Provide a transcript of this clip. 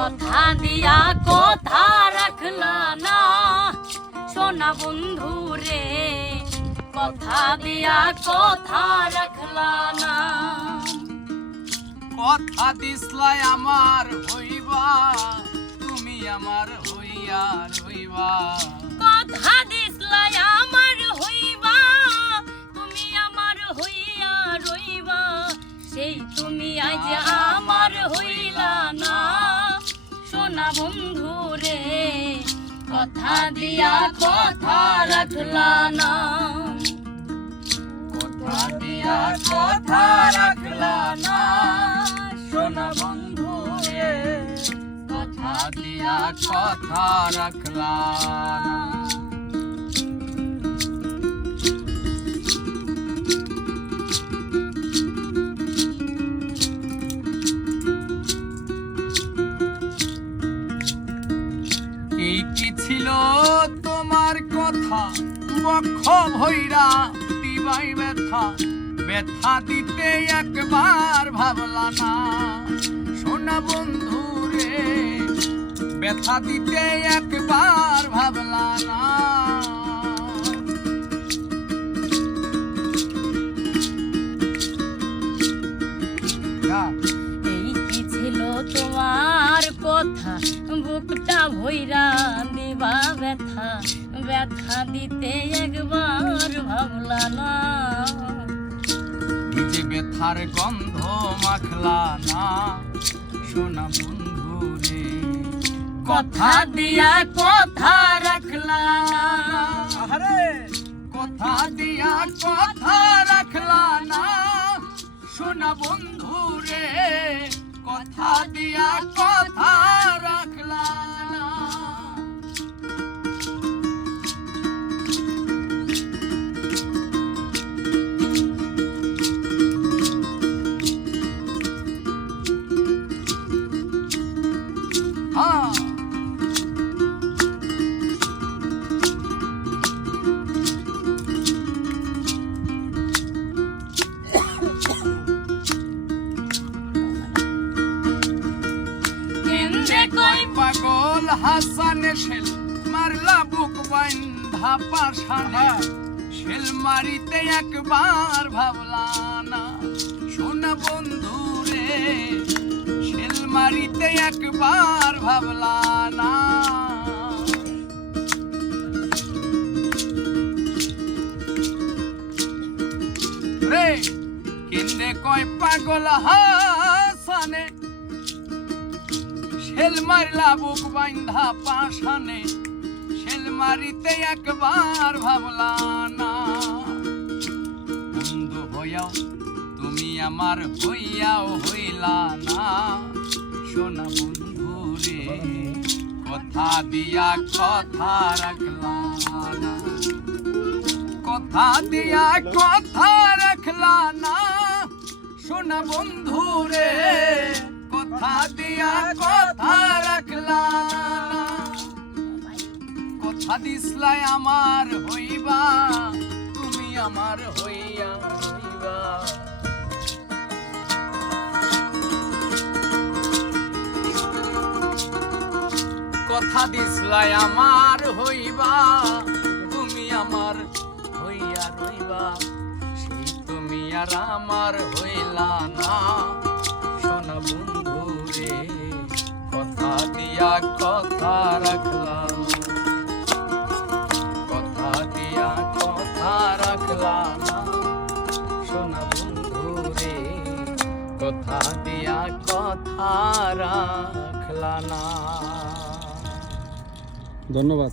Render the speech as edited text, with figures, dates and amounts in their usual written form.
কথা দিয়া কথা রাখলা না সোনা বন্ধু রে, কথা দিয়া কথা রাখলা না। কথা দিসলাই আমার হইবা, তুমি আমার হইয়া রইবা। কথা দিসলাই আমার হইবা, তুমি আমার হইয়া রইবা। সেই তুমি আজ আমার হইলা না সোনা বন্ধু রে, কথা দিয়া কথা রাখলা না। কথা দিয়া কথা রাখলা না সোনা বন্ধু রে, কথা দিয়া কথা রাখলা না। এই কি ছিল তোমার কথা, বক্ষ ভৈরা দিবাই ব্যথা, ব্যথা দিতে একবার ভাবলা না সোনা বন্ধু রে, ব্যথা দিতে একবার ভাবলা না। এই কি ছিল তোমার কথা, বুকটা ভৈরা দিবা ব্যথা, ব্যথা দিতে একবার ভাবলা না। নিজে ব্যথার গন্ধ মাখলা না সোনা বন্ধু রে, কথা দিয়া কথা রাখলা না। কথা দিয়া কথা রাখলা না সোনা বন্ধু রে, কথা দিয়া কথা রাখলা না। পাগল হাসানে শেল মারলা বুক বান্ধা পাশানে, শেল মারিতে একবার ভাবলা না সোনা বন্ধু রে, শেল মারিতে একবার ভাবলা না। রে কেন্দ্রে কয় পাগল হাসানে, শেল মারলা বুক বান্ধা পাশানে, শেল মারিতে একবার ভাবলা না। বন্ধু হইয়াও তুমি আমার হইয়াও হইলা না সোনা বন্ধু রে, কথা দিয়া কথা রাখলা না। কথা দিয়া কথা রাখলা না সোনা বন্ধু রে, কথা দিয়া কথা রাখলা না। কথা দিসলাই আমার হইবা, তুমি আমার হইয়া রইবা। কথা দিসলাই আমার হইবা, তুমি আমার হইয়া রইবা। সেই তুমি আর আমার হইলা না সোনা বন্ধু রে, কথা দিয়া কথা রাখলা, কথা দিয়া কথা রাখলা না সোনা বন্ধু রে, কথা দিয়া কথা রাখলা না। ধন্যবাদ।